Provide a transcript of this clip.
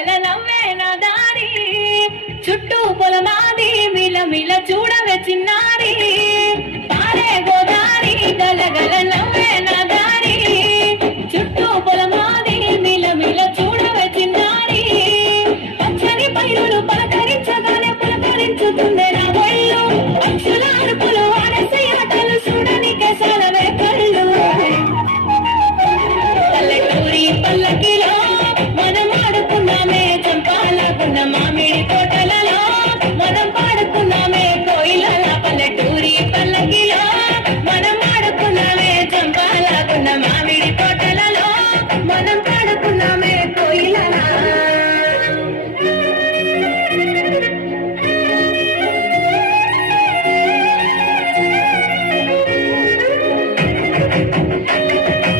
గల నవ్వేన దారి చుట్టూ పొలమాది మిల మిల చూడవే చిన్నారి పారే గోదారి గల గల నవ్వేన